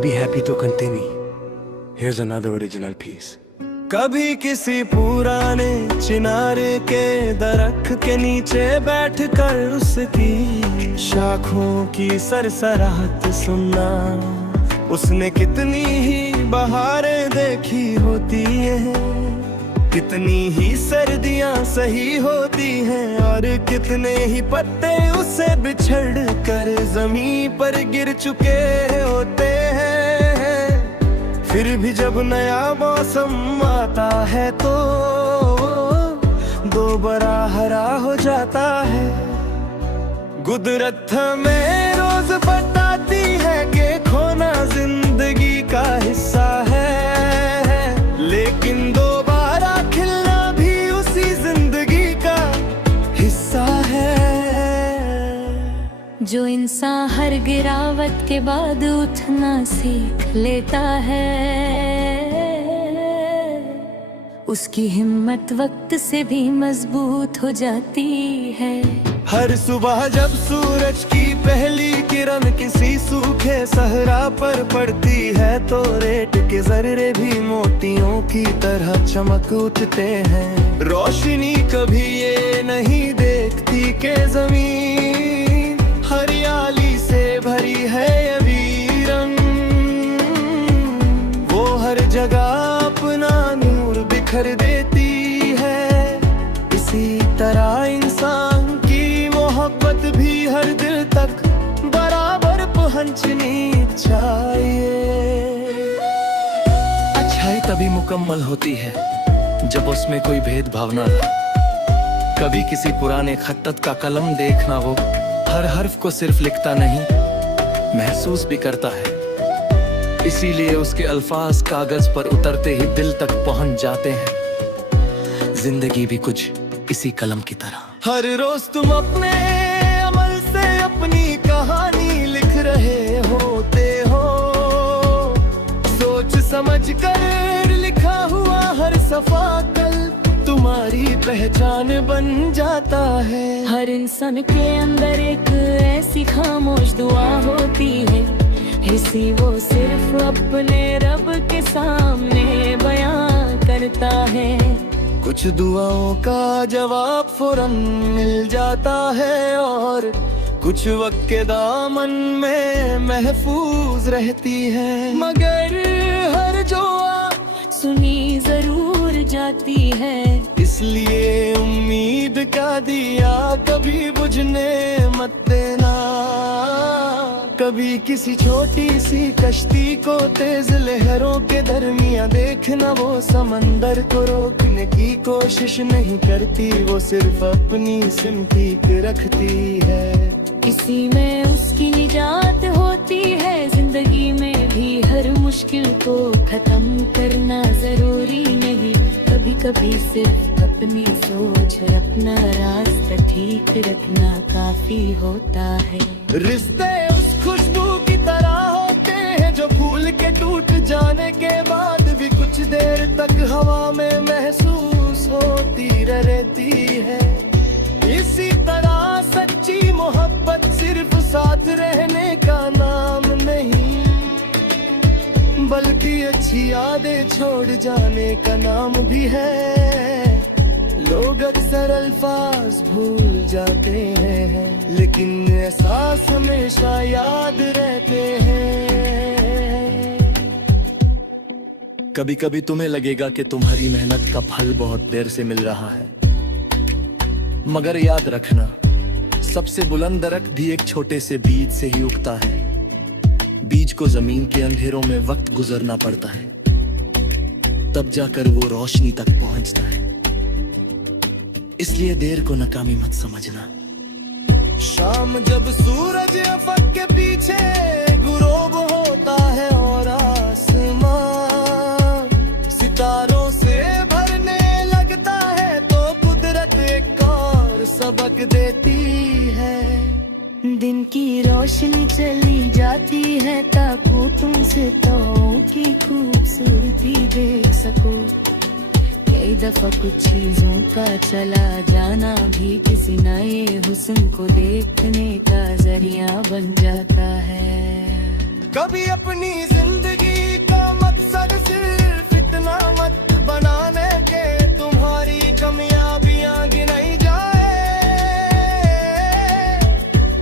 be happy to continue. Here's another original piece. कभी किसी पुराने चिनार के दरख्त के नीचे बैठकर उसकी शाखों की सरसराहट सुनना। उसने कितनी ही बहारें देखी होती हैं, कितनी ही सर्दियां सही होती हैं, और कितने ही पत्ते उसे बिछड़ कर जमीन पर गिर चुके होते हैं। फिर भी जब नया मौसम आता है तो दोबारा हरा हो जाता है। कुदरत हमें रोज बताती है कि खोना जिंदगी का हिस्सा है, लेकिन दोबारा खिलना भी उसी जिंदगी का हिस्सा है। जो इंसान हर गिरावट के बाद उठना सीख लेता है, उसकी हिम्मत वक्त से भी मजबूत हो जाती है। हर सुबह जब सूरज की पहली किरण किसी सूखे सहरा पर पड़ती है तो रेत के जर्रे भी मोतियों की तरह चमक उठते हैं। रोशनी कभी ये नहीं देखती कि जमीन हरियाली से भरी है अभी रंग। वो हर जगह अपना नूर बिखर देती है। इसी तरह इंसान की मोहब्बत भी हर दिल तक बराबर पहुंचनी चाहिए। अच्छाई तभी मुकम्मल होती है जब उसमें कोई भेदभाव ना हो। कभी किसी पुराने खत्तत का कलम देखना, वो हर हर्फ को सिर्फ लिखता नहीं, महसूस भी करता है। इसीलिए उसके अल्फाज कागज पर उतरते ही दिल तक पहुंच जाते हैं। जिंदगी भी कुछ इसी कलम की तरह। हर रोज तुम अपने अमल से अपनी कहानी लिख रहे होते हो। सोच समझ कर लिखा हुआ हर सफा कल तुम्हारी पहचान बन जाता है। हर इंसान के अंदर एक ऐसी खामोश दुआ होती है, इसी वो सिर्फ अपने रब के सामने बयां करता है। कुछ दुआओं का जवाब फौरन मिल जाता है, और कुछ वक्त के दामन में महफूज रहती है। मगर हर दुआ सुनी जरूर जाती है, इसलिए उम्मीद का दिया कभी बुझने मत देना। कभी किसी छोटी सी कश्ती को तेज लहरों के दरमियां देखना, वो समंदर को रोकने की कोशिश नहीं करती, वो सिर्फ अपनी सिमत रखती है। इसी में उसकी निजात होती है। जिंदगी में भी हर मुश्किल को खत्म करना जरूरी नहीं, कभी कभी सिर्फ अपनी सोच और अपना रास्ता ठीक रखना काफी होता है। रिश्ते उस खुशबू की तरह होते हैं जो फूल के टूट जाने के बाद भी कुछ देर तक हवा में महसूस होती रहती है। इसी तरह सच्ची मोहब्बत सिर्फ साथ रहने का नाम नहीं, बल्कि अच्छी यादें छोड़ जाने का नाम भी है। लोग अक्सर अल्फाज भूल जाते हैं, लेकिन एहसास हमेशा याद रहते हैं। कभी कभी तुम्हें लगेगा कि तुम्हारी मेहनत का फल बहुत देर से मिल रहा है, मगर याद रखना, सबसे बुलंद दरख्त भी एक छोटे से बीज से ही उगता है। बीज को जमीन के अंधेरों में वक्त गुजरना पड़ता है, तब जाकर वो रोशनी तक पहुंचता है। इसलिए देर को नाकामी मत समझना। शाम जब सूरज अफक के पीछे गुरूब होता है और आसमां सितारों से भरने लगता है, तो कुदरत एक और सबक देती है। दिन की रोशनी चली जाती है ताकि तुम सितारों की खूबसूरती देख सको। कई दफा कुछ चीजों का चला जाना भी किसी नए हुस्न को देखने का जरिया बन जाता है। कभी अपनी जिंदगी का मकसद सिर्फ इतना मत बनाने के तुम्हारी कामयाबियां गिनाई जाए।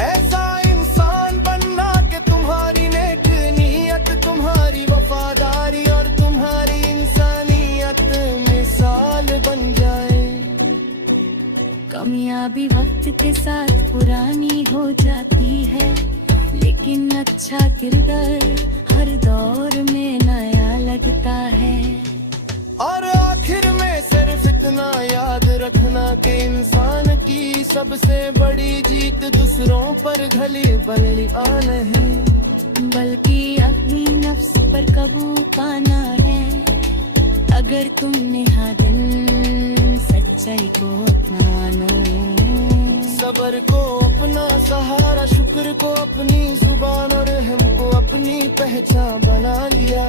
ऐसा इंसान बनना कि तुम्हारी नेक नीयत, तुम्हारी वफादारी और तुम्हारी इंसानियत मिसाल बन जाए। कामयाबी वक्त के साथ पुरानी हो जाती है, लेकिन अच्छा किरदार हर दौर में नया लगता है। और आखिर में सिर्फ इतना याद रखना कि इंसान की सबसे बड़ी जीत दूसरों पर घली बली आ नहीं, बल्कि अपनी नफ्स पर काबू पाना है। अगर तुमने हर दिन सच्चाई को अपनाना, सबर को अपना सहारा, शुक्र को अपनी जुबान और रहम को अपनी पहचान बना लिया,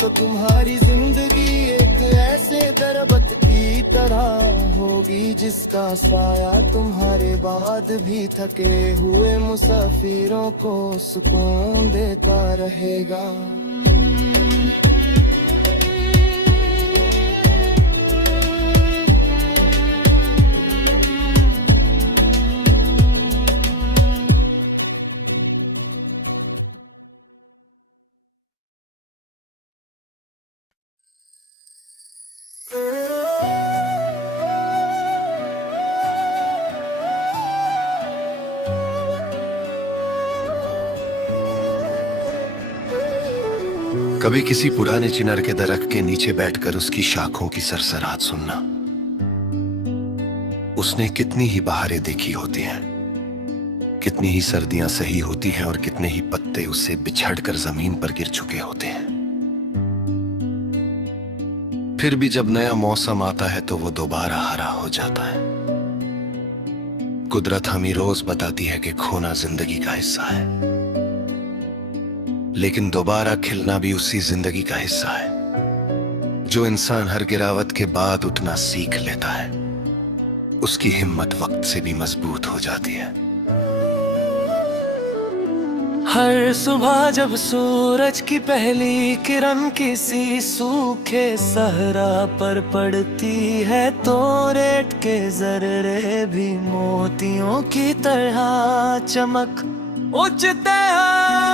तो तुम्हारी जिंदगी एक ऐसे दरबत की तरह होगी जिसका साया तुम्हारे बाद भी थके हुए मुसाफिरों को सुकून देता रहेगा। कभी किसी पुराने चिनार के दरख्त के नीचे बैठकर उसकी शाखों की सरसराहट सुनना। उसने कितनी ही बहारें देखी होती हैं, कितनी ही सर्दियां सही होती हैं और कितने ही पत्ते उससे बिछड़कर जमीन पर गिर चुके होते हैं। फिर भी जब नया मौसम आता है तो वो दोबारा हरा हो जाता है। कुदरत हमें रोज बताती है कि खोना जिंदगी का हिस्सा है, लेकिन दोबारा खिलना भी उसी जिंदगी का हिस्सा है। जो इंसान हर गिरावट के बाद उठना सीख लेता है, उसकी हिम्मत वक्त से भी मजबूत हो जाती है। हर सुबह जब सूरज की पहली किरण किसी सूखे सहरा पर पड़ती है, तो रेत के जर्रे भी मोतियों की तरह चमक उठते हैं।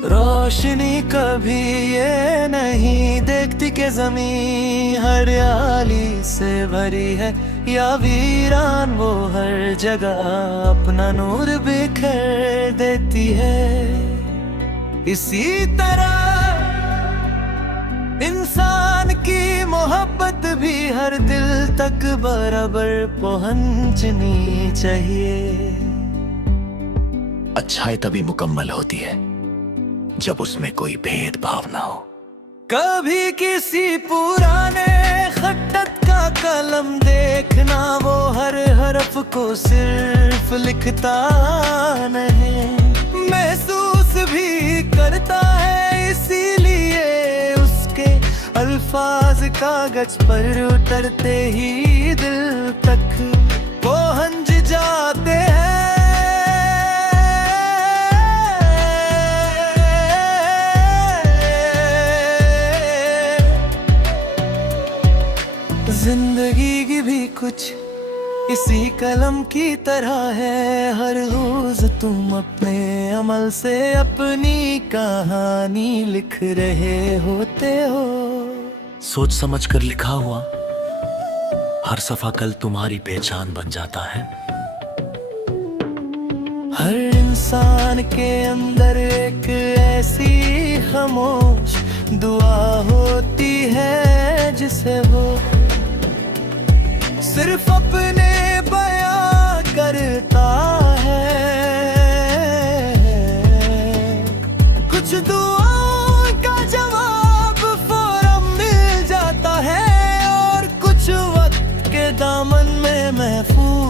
रोशनी कभी ये नहीं देखती कि जमीन हरियाली से भरी है या वीरान वो हर जगह अपना नूर बिखेर देती है। इसी तरह इंसान की मोहब्बत भी हर दिल तक बराबर पहुंचनी चाहिए। अच्छाई तभी मुकम्मल होती है जब उसमें कोई भेदभाव ना हो। कभी किसी पुराने खट्टत का कलम देखना, वो हर हरफ को सिर्फ लिखता नहीं, महसूस भी करता है। इसीलिए उसके अल्फाज कागज पर उतरते ही दिल तक पहुंच जाते हैं। जिंदगी की भी कुछ इसी कलम की तरह है। हर रोज तुम अपने अमल से अपनी कहानी लिख रहे होते हो। सोच समझ कर लिखा हुआ हर सफा कल तुम्हारी पहचान बन जाता है। हर इंसान के अंदर एक ऐसी खामोश दुआ होती है जिसे वो सिर्फ अपने बयां करता है। कुछ दुआओं का जवाब फौरन मिल जाता है और कुछ वक्त के दामन में महफूज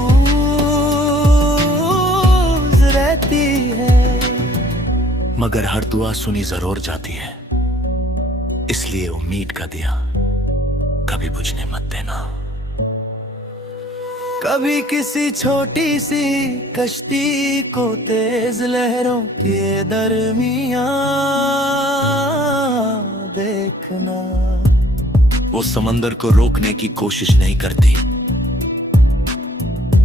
रहती है। मगर हर दुआ सुनी जरूर जाती है, इसलिए उम्मीद का दिया कभी बुझने मत देना। कभी किसी छोटी सी कश्ती को तेज लहरों के दरमियां देखना। वो समंदर को रोकने की कोशिश नहीं करती,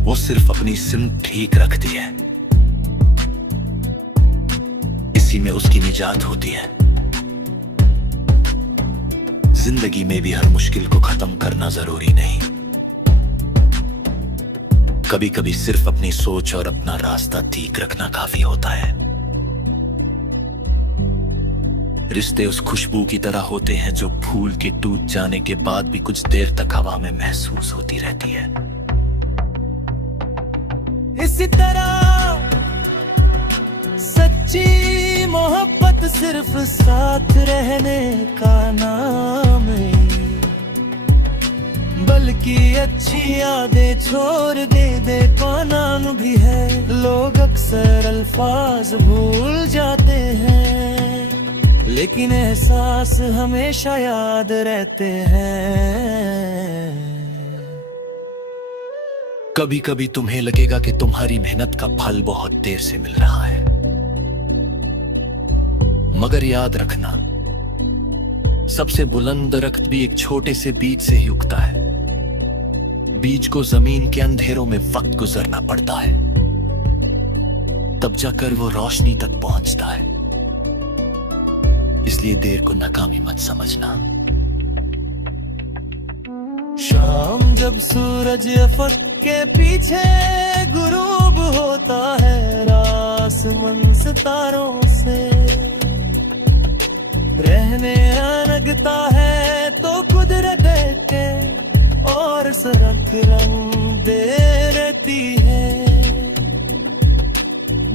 वो सिर्फ अपनी सिमत ठीक रखती है। इसी में उसकी निजात होती है। जिंदगी में भी हर मुश्किल को खत्म करना जरूरी नहीं, कभी कभी सिर्फ अपनी सोच और अपना रास्ता ठीक रखना काफी होता है। रिश्ते उस खुशबू की तरह होते हैं जो फूल के टूट जाने के बाद भी कुछ देर तक हवा में महसूस होती रहती है। इसी तरह सच्ची मोहब्बत सिर्फ साथ रहने का नाम है, बल्कि अच्छी यादें छोड़ दे का नाम भी है। लोग अक्सर अल्फाज भूल जाते हैं, लेकिन एहसास हमेशा याद रहते हैं। कभी कभी तुम्हें लगेगा कि तुम्हारी मेहनत का फल बहुत देर से मिल रहा है, मगर याद रखना, सबसे बुलंद दरख्त भी एक छोटे से बीज से ही उगता है। बीज को जमीन के अंधेरों में वक्त गुजरना पड़ता है, तब जाकर वो रोशनी तक पहुंचता है। इसलिए देर को नाकामी मत समझना। शाम जब सूरज अफक के पीछे गुरूब होता है, आसमान सितारों से रहने लगता है, तो कुदरत के और सरक रंग दे रहती है।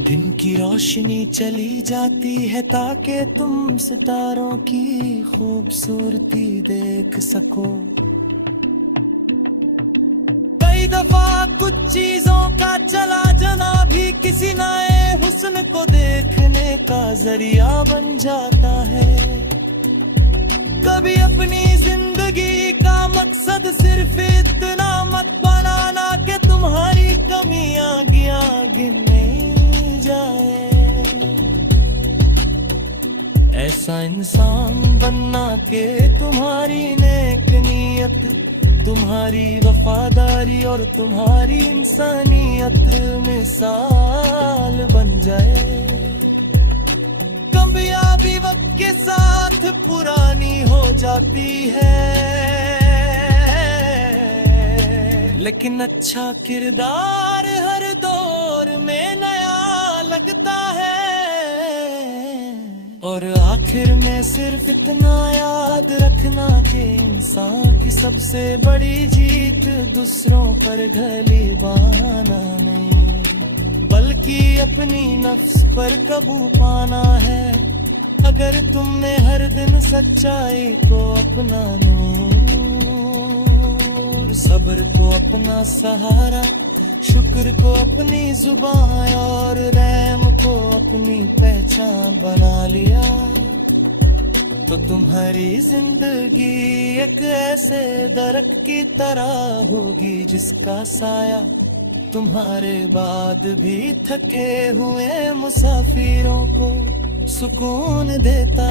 दिन की रोशनी चली जाती है ताकि तुम सितारों की खूबसूरती देख सको। कई दफा कुछ चीजों का चला जाना भी किसी नए हुस्न को देखने का जरिया बन जाता है। कभी अपनी जिंदगी का मकसद सिर्फ इतना मत बनाना कि तुम्हारी कमियां गिने जाए। ऐसा इंसान बनना के तुम्हारी नेक नीयत, तुम्हारी वफादारी और तुम्हारी इंसानियत मिसाल बन जाए। कामयाबी वक्त के साथ पुरानी हो जाती है, लेकिन अच्छा किरदार हर दौर में नया लगता है। और आखिर में सिर्फ इतना याद रखना कि इंसान की सबसे बड़ी जीत दूसरों पर गलीबाना नहीं, बल्कि अपनी नफ्स पर काबू पाना है। अगर तुमने हर दिन सच्चाई को अपना नूर, सब्र को अपना सहारा, शुक्र को अपनी जुबान और रहम को अपनी पहचान बना लिया, तो तुम्हारी जिंदगी एक ऐसे दरख्त की तरह होगी जिसका साया तुम्हारे बाद भी थके हुए मुसाफिरों को सुकून देता